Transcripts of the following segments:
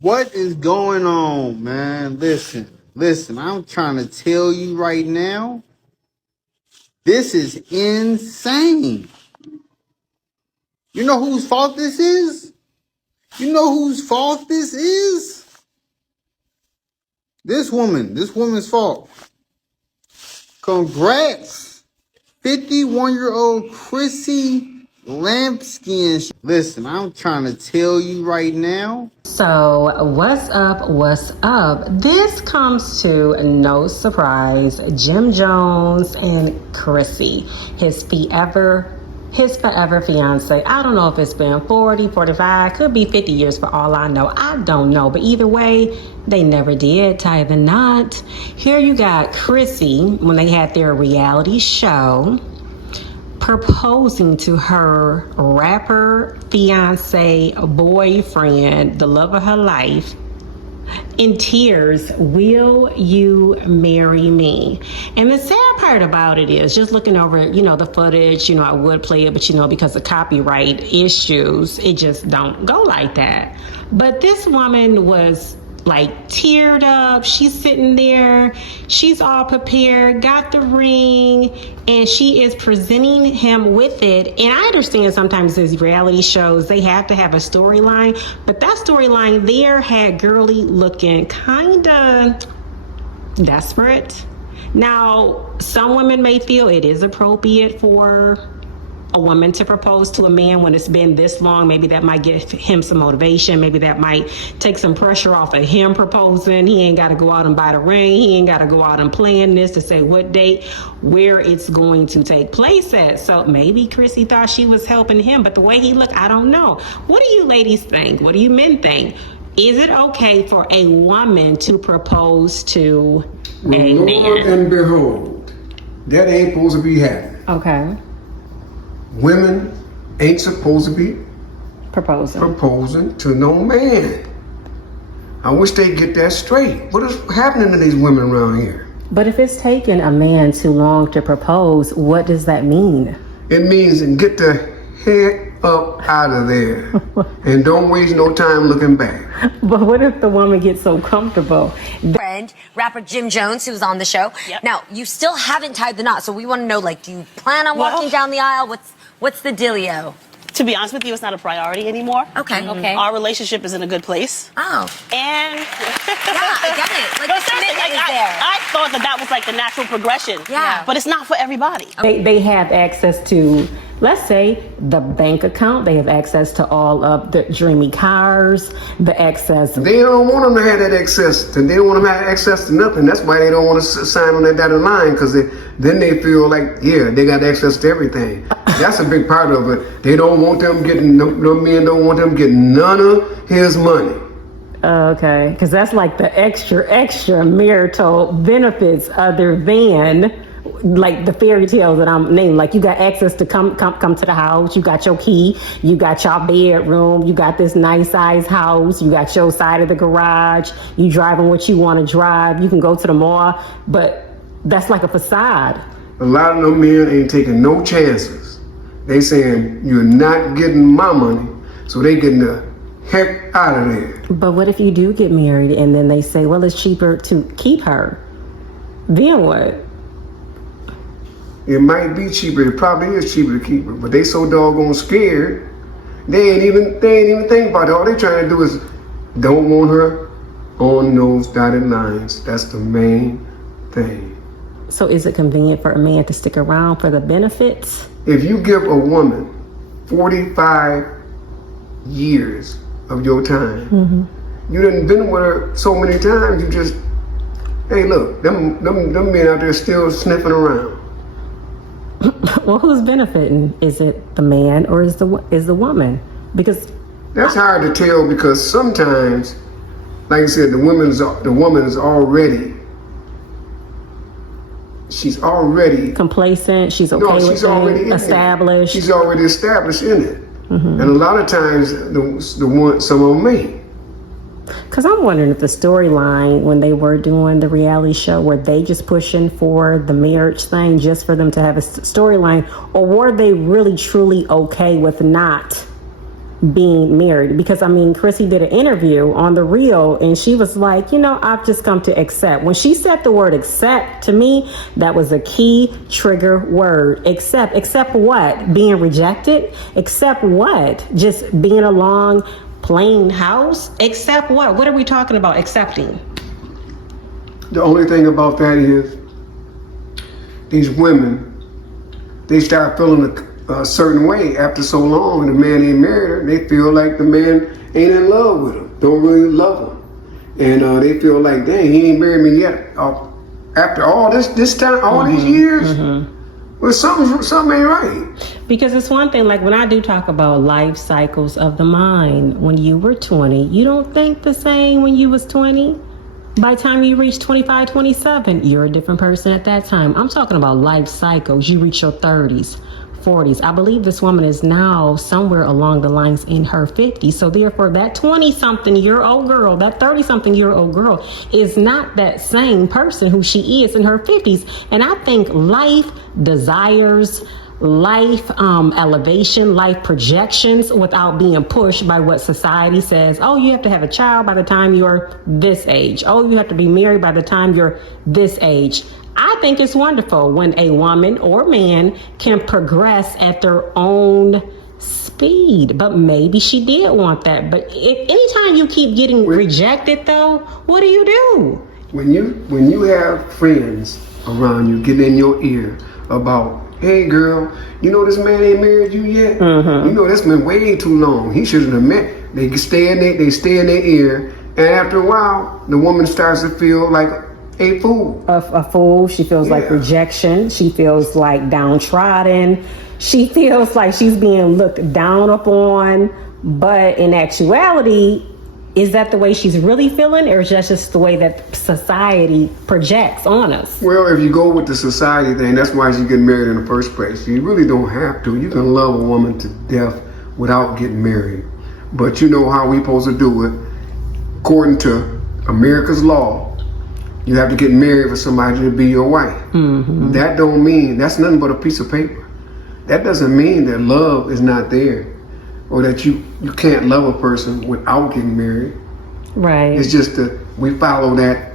What is going on, man? Listen, I'm trying to tell you right now, this is insane. You know whose fault this is? You know whose fault this is? This woman's fault. Congrats, 51-year-old Chrissy Lampkin. Listen, I'm trying to tell you right now. So what's up? What's up? This comes to no surprise. Jim Jones and Chrissy, his forever fiance. I don't know if it's been 40, 45, could be 50 years for all I know. I don't know. But either way, they never did tie the knot. Here you got Chrissy, when they had their reality show, proposing to her rapper fiance boyfriend, the love of her life, in tears, will you marry me? And the sad part about it is, just looking over, the footage, I would play it, but because of copyright issues, it just don't go like that. But this woman was like teared up. She's sitting there, she's all prepared, got the ring, and she is presenting him with it. And I understand sometimes these reality shows, they have to have a storyline, but that storyline there had girly looking kinda desperate. Now, some women may feel it is appropriate for a woman to propose to a man when it's been this long. Maybe that might give him some motivation. Maybe that might take some pressure off of him proposing. He ain't got to go out and buy the ring. He ain't got to go out and plan this to say what date, where it's going to take place at. So maybe Chrissy thought she was helping him, but the way he looked, I don't know. What do you ladies think? What do you men think? Is it okay for a woman to propose to a man? Lord and behold, that ain't supposed to be happening. Okay. Women ain't supposed to be proposing to no man. I wish they'd get that straight. What is happening to these women around here? But if it's taken a man too long to propose, what does that mean? It means get the head up out of there and don't waste no time looking back. But what if the woman gets so comfortable? Friend, rapper Jim Jones, who was on the show. Yep. Now, you still haven't tied the knot, so we want to know, do you plan on walking down the aisle? What's the dealio? To be honest with you, it's not a priority anymore. Okay. Okay. Our relationship is in a good place. Oh. And Yeah, I get it. No, The seriously, commitment is there. I thought that was the natural progression. Yeah. But it's not for everybody. They have access to, let's say, the bank account. They have access to all of the dreamy cars, the access. They don't want them to have that access. They don't want them to have access to nothing. That's why they don't want to sign on that dotted line, because then they feel like, yeah, they got access to everything. That's a big part of it. They don't want them getting, no men don't want them getting none of his money. Okay, because that's like the extra marital benefits other than like the fairy tales that I'm naming. Like you got access to come to the house, you got your key, you got your bedroom, you got this nice size house, you got your side of the garage, you driving what you want to drive, you can go to the mall, but that's like a facade. A lot of them men ain't taking no chances. They saying, you're not getting my money, so they getting the heck out of there. But what if you do get married and then they say, well, it's cheaper to keep her? Then what? It might be cheaper. It probably is cheaper to keep her, but they so doggone scared. They ain't even think about it. All they trying to do is don't want her on those dotted lines. That's the main thing. So is it convenient for a man to stick around for the benefits? If you give a woman 45 years of your time, you done been with her so many times, you just, hey, look, them men out there still sniffing around. Well, who's benefiting? Is it the man or is the woman? Because that's hard to tell, because sometimes, like I said, the woman is already. She's already complacent. She's okay with she's already established. She's already established in it, and a lot of times some of them may. Because I'm wondering if the storyline when they were doing the reality show, were they just pushing for the marriage thing just for them to have a storyline, or were they really truly okay with not being married. Because I mean, Chrissy did an interview on The Real and she was like, you know, I've just come to accept. When she said the word accept, to me, that was a key trigger word. Accept what? Being rejected? Accept what? Just being along plain house? Accept what? What are we talking about accepting? The only thing about that is these women, they start feeling a certain way after so long, and the man ain't married her. They feel like the man ain't in love with them, don't really love them, and they feel like, dang, he ain't married me yet. After all this time, all these years, well, something ain't right. Because it's one thing, like when I do talk about life cycles of the mind, when you were 20, you don't think the same when you was 20. By the time you reach 25, 27, you're a different person at that time. I'm talking about life cycles. You reach your 30s, 40s. I believe this woman is now somewhere along the lines in her 50s. So therefore, that 20-something-year-old girl, that 30-something-year-old girl is not that same person who she is in her 50s. And I think life desires, life elevation, life projections without being pushed by what society says. Oh, you have to have a child by the time you're this age. Oh, you have to be married by the time you're this age. I think it's wonderful when a woman or man can progress at their own speed, but maybe she did want that. But anytime you keep getting rejected though, what do? When you have friends around you getting in your ear about, hey girl, you know this man ain't married you yet? You know that's been way too long. He shouldn't have met. They stay in their ear, and after a while, the woman starts to feel like a fool. A fool. She feels like rejection. She feels like downtrodden. She feels like she's being looked down upon. But in actuality, is that the way she's really feeling, or is that just the way that society projects on us? Well, if you go with the society thing, that's why you get married in the first place. You really don't have to. You can love a woman to death without getting married. But you know how we supposed to do it. According to America's law, you have to get married for somebody to be your wife. That don't mean, that's nothing but a piece of paper. That doesn't mean that love is not there, or that you can't love a person without getting married. Right. It's just that we follow that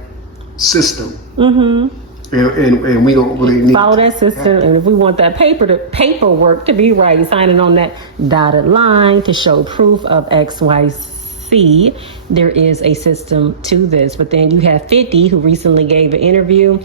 system. And we don't really need follow that system. And if we want that paperwork to be right, signing on that dotted line to show proof of XYZ, there is a system to this. But then you have 50 who recently gave an interview.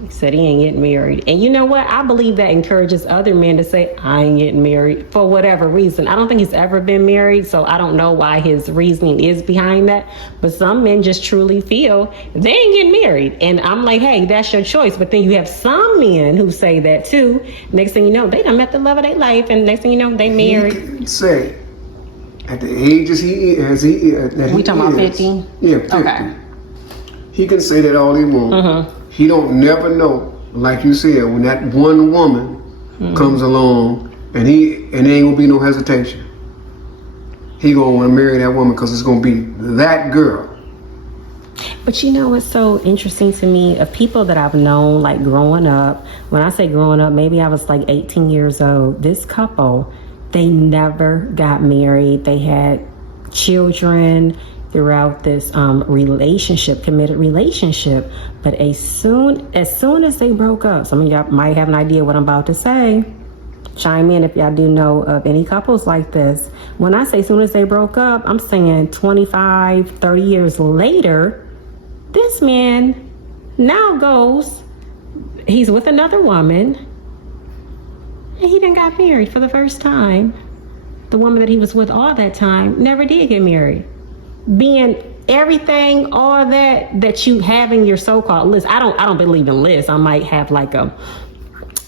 He said he ain't getting married. And you know what? I believe that encourages other men to say, I ain't getting married for whatever reason. I don't think he's ever been married, so I don't know why his reasoning is behind that. But some men just truly feel they ain't getting married. And I'm like, hey, that's your choice. But then you have some men who say that too. Next thing you know, they done met the love of their life. And next thing you know, they married. He can say, at the ages he is, we talking about 50? Yeah, 50. Okay. He can say that all he wants. He don't never know, like you said, when that one woman comes along and there ain't gonna be no hesitation. He gonna want to marry that woman because it's gonna be that girl. But you know what's so interesting to me, of people that I've known like growing up, when I say growing up, maybe I was like 18 years old, this couple, they never got married. They had children throughout this committed relationship. But as soon as they broke up, some of y'all might have an idea what I'm about to say. Chime in if y'all do know of any couples like this. When I say as soon as they broke up, I'm saying 25, 30 years later, this man now he's with another woman, and he done got married for the first time. The woman that he was with all that time never did get married. Being everything, all that you have in your so-called list. I don't believe in lists. I might have like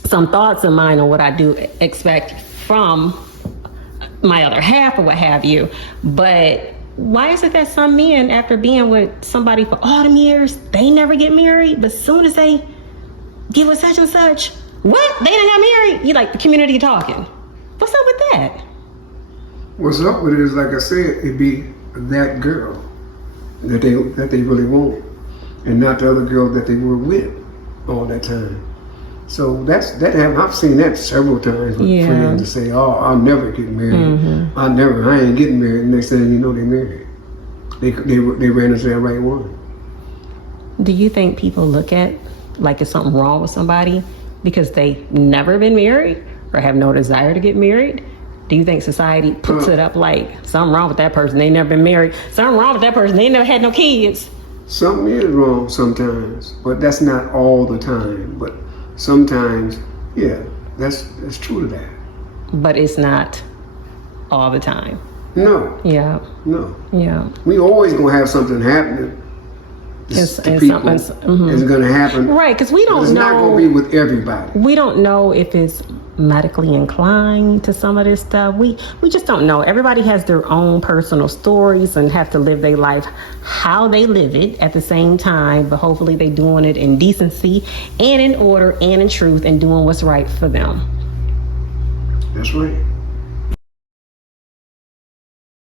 some thoughts in mind on what I do expect from my other half or what have you. But why is it that some men, after being with somebody for all them years, they never get married, but as soon as they get with such and such, what? They done got married? You like the community talking. What's up with that? What's up with it is, like I said, it be that girl that they really want, and not the other girl that they were with all that time. So that happened. I've seen that several times with friends to say, "Oh, I'll never get married. I ain't getting married." And next thing you know, they married. They ran into that right one. Do you think people look at like is something wrong with somebody because they never been married or have no desire to get married? Do you think society puts it up like something wrong with that person? They never been married. Something wrong with that person. They never had no kids. Something is wrong sometimes, but that's not all the time. But sometimes, yeah, that's true to that. But it's not all the time. No. Yeah. No. Yeah. We always gonna have something happening. It's people. It's gonna happen. Right, because we don't know. It's not gonna be with everybody. We don't know if it's medically inclined to some of this stuff. We just don't know. Everybody has their own personal stories and have to live their life how they live it at the same time, but hopefully they doing it in decency and in order and in truth and doing what's right for them. That's right.